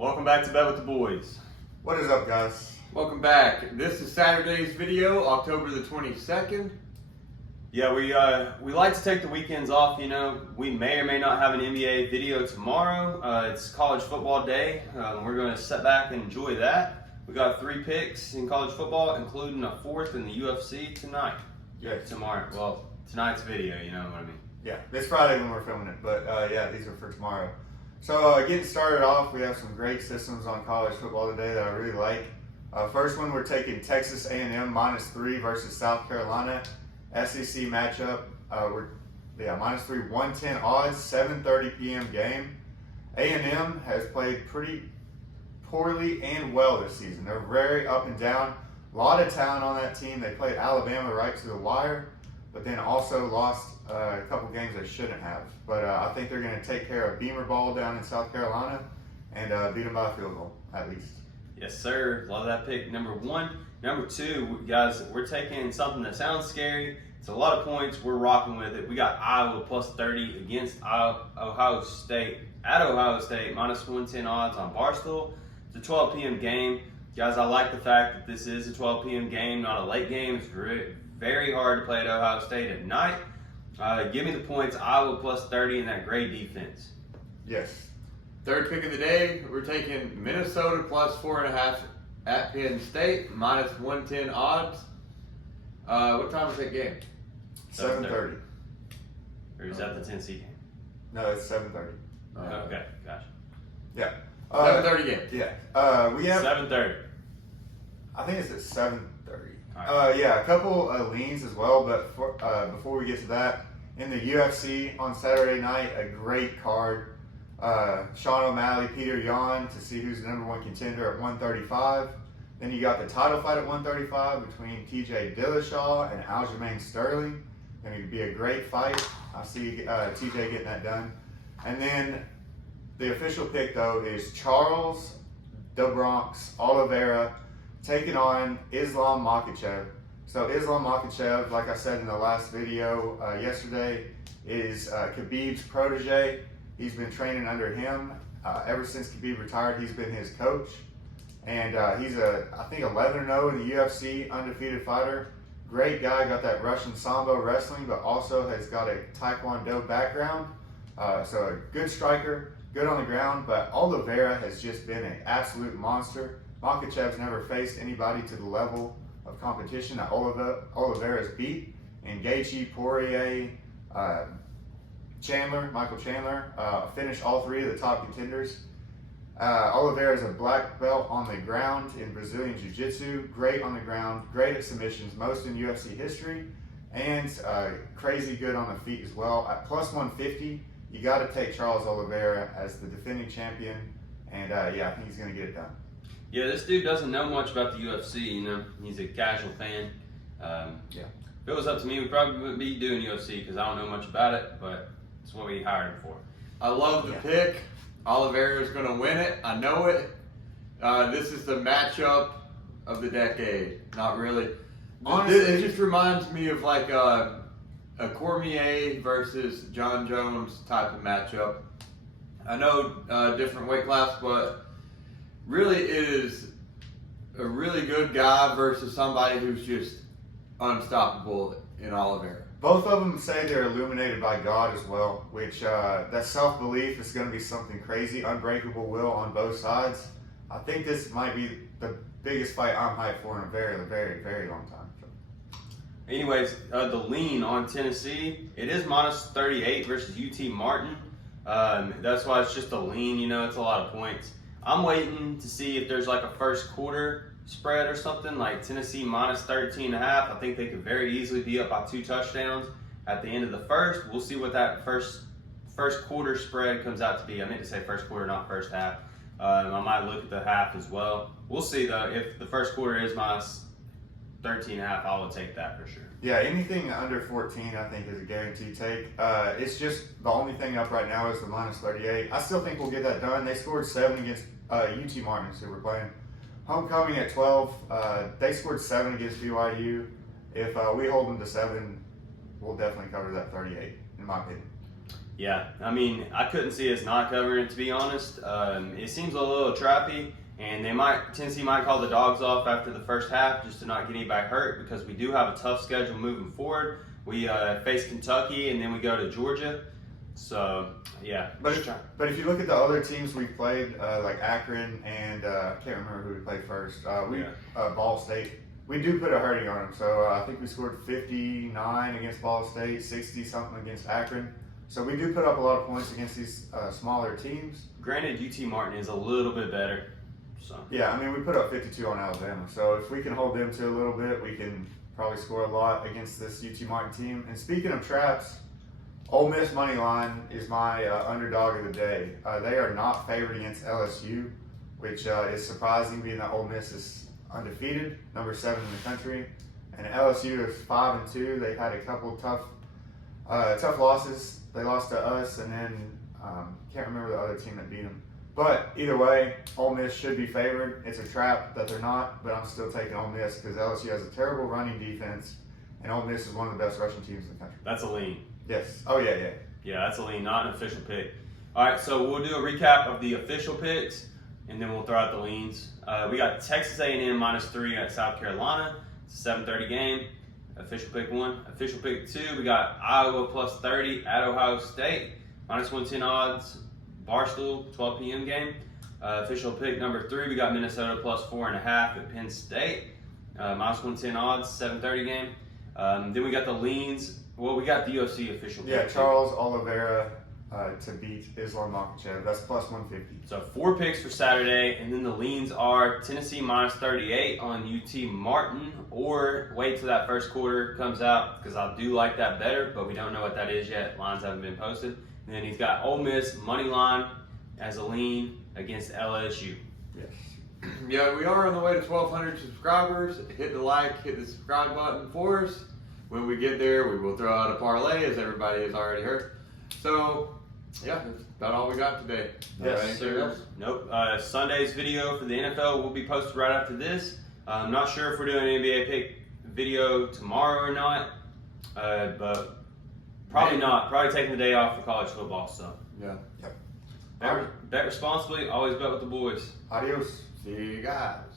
Welcome back to Bet with the Boys. What is up, guys? Welcome back. This is Saturday's video, October the 22nd. Yeah, we like to take the weekends off, you know. We may or may not have an NBA video tomorrow. It's college football day. We're going to sit back and enjoy that. We got 3 picks in college football, including a 4th in the UFC tonight. Yes. Tomorrow. Well, tonight's video, you know what I mean. Yeah, it's Friday when we're filming it, but yeah, these are for tomorrow. So getting started off, we have some great systems on college football today that I really like. First one, we're taking Texas A&M -3 versus South Carolina. SEC matchup. -3, 110 odds, 7:30 p.m. game. A&M has played pretty poorly and well this season. They're very up and down. A lot of talent on that team. They played Alabama right to the wire, but then also lost a couple games they shouldn't have. But I think they're going to take care of Beamer Ball down in South Carolina and beat them by a field goal, at least. Yes, sir. Love that pick. Number 1. Number 2, guys, we're taking something that sounds scary. It's a lot of points. We're rocking with it. We got Iowa +30 against Ohio State. At Ohio State, -110 odds on Barstool. It's a 12 p.m. game. Guys, I like the fact that this is a 12 p.m. game, not a late game. It's very hard to play at Ohio State at night. Give me the points, Iowa +30 and that great defense. Yes. Third pick of the day, we're taking Minnesota +4.5 at Penn State, -110 odds. What time is that game? 7:30. Or is that the Tennessee game? No, it's 7:30. Okay, gotcha. Yeah. 7:30 game. Yeah. We have. 7:30. I think it's at 7:30. Right. Yeah, a couple leans as well, but before we get to that, in the UFC on Saturday night, a great card. Sean O'Malley, Peter Yan to see who's the #1 contender at 135. Then you got the title fight at 135 between TJ Dillashaw and Aljamain Sterling. Going to be a great fight. I see TJ getting that done. And then the official pick, though, is Charles the Bronx Oliveira taking on Islam Makhachev. So Islam Makhachev, like I said in the last video yesterday, is Khabib's protege. He's been training under him. Ever since Khabib retired, he's been his coach. And he's I think 11-0 in the UFC, undefeated fighter. Great guy, got that Russian Sambo wrestling, but also has got a Taekwondo background. So a good striker, good on the ground, but Oliveira has just been an absolute monster. Makhachev's never faced anybody to the level of competition that Oliveira's beat. And Gaethje, Poirier, Michael Chandler, finished all 3 of the top contenders. Oliveira is a black belt on the ground in Brazilian Jiu-Jitsu, great on the ground, great at submissions, most in UFC history, and crazy good on the feet as well. At +150, you got to take Charles Oliveira as the defending champion, and yeah, I think he's going to get it done. Yeah, this dude doesn't know much about the UFC, you know. He's a casual fan. Yeah. If it was up to me, we probably wouldn't be doing UFC because I don't know much about it, but it's what we hired him for. I love the pick. Oliveira is going to win it. I know it. This is the matchup of the decade. Not really. Honestly, it just reminds me of like a Cormier versus John Jones type of matchup. I know different weight class, but really it is a really good guy versus somebody who's just unstoppable in Oliveira. Both of them say they're illuminated by God as well, which that self-belief is going to be something crazy, unbreakable will on both sides. I think this might be the biggest fight I'm hyped for in a very, very, very long time. Anyways, the lean on Tennessee, it is -38 versus UT Martin. That's why it's just a lean, you know, it's a lot of points. I'm waiting to see if there's like a first quarter spread or something, like Tennessee -13.5. I think they could very easily be up by 2 touchdowns at the end of the first. We'll see what that first quarter spread comes out to be. I meant to say first quarter, not first half. I might look at the half as well. We'll see though. If the first quarter is -13.5, I will take that for sure. Yeah, anything under 14 I think is a guaranteed take. It's just the only thing up right now is the -38. I still think we'll get that done. They scored 7 against UT Martin, so we're playing. Homecoming at 12, they scored 7 against BYU. If we hold them to 7, we'll definitely cover that 38, in my opinion. Yeah, I mean, I couldn't see us not covering it, to be honest. It seems a little trappy, and Tennessee might call the dogs off after the first half just to not get anybody hurt, because we do have a tough schedule moving forward. We face Kentucky, and then we go to Georgia. So, yeah. But if you look at the other teams we've played, like Akron and I can't remember who we played first. Ball State. We do put a hurting on them. So I think we scored 59 against Ball State, 60 something against Akron. So we do put up a lot of points against these smaller teams. Granted, UT Martin is a little bit better. So yeah, I mean, we put up 52 on Alabama. So if we can hold them to a little bit, we can probably score a lot against this UT Martin team. And speaking of traps, Ole Miss money line is my underdog of the day. They are not favored against LSU, which is surprising, being that Ole Miss is undefeated, number 7 in the country, and LSU is 5-2. They've had a couple tough losses. They lost to us, and then can't remember the other team that beat them. But either way, Ole Miss should be favored. It's a trap that they're not, but I'm still taking Ole Miss because LSU has a terrible running defense, and Ole Miss is one of the best rushing teams in the country. That's a lean. Yes. Oh, yeah. Yeah, that's a lean, not an official pick. All right, so we'll do a recap of the official picks, and then we'll throw out the leans. We got Texas A&M -3 at South Carolina. It's a 7:30 game. Official pick 1. Official pick 2, we got Iowa +30 at Ohio State. -110 odds, Barstool, 12 p.m. game. Official pick number 3, we got Minnesota +4.5 at Penn State. -110 odds, 7:30 game. Then we got the leans. Well, we got the UFC official pick. Yeah, Charles Oliveira to beat Islam Makhachev. That's +150. So 4 picks for Saturday, and then the leans are Tennessee -38 on UT Martin, or wait till that first quarter comes out, because I do like that better, but we don't know what that is yet. Lines haven't been posted. And then he's got Ole Miss money line as a lean against LSU. Yes. Yeah, we are on the way to 1,200 subscribers. Hit the like, hit the subscribe button for us. When we get there, we will throw out a parlay, as everybody has already heard. So, yeah, that's about all we got today. Yes, sir. Nope. Sunday's video for the NFL will be posted right after this. I'm not sure if we're doing an NBA pick video tomorrow or not, but probably not. Probably taking the day off for college football. So, Yeah. Yep. bet responsibly. Always bet with the boys. Adios. See you guys.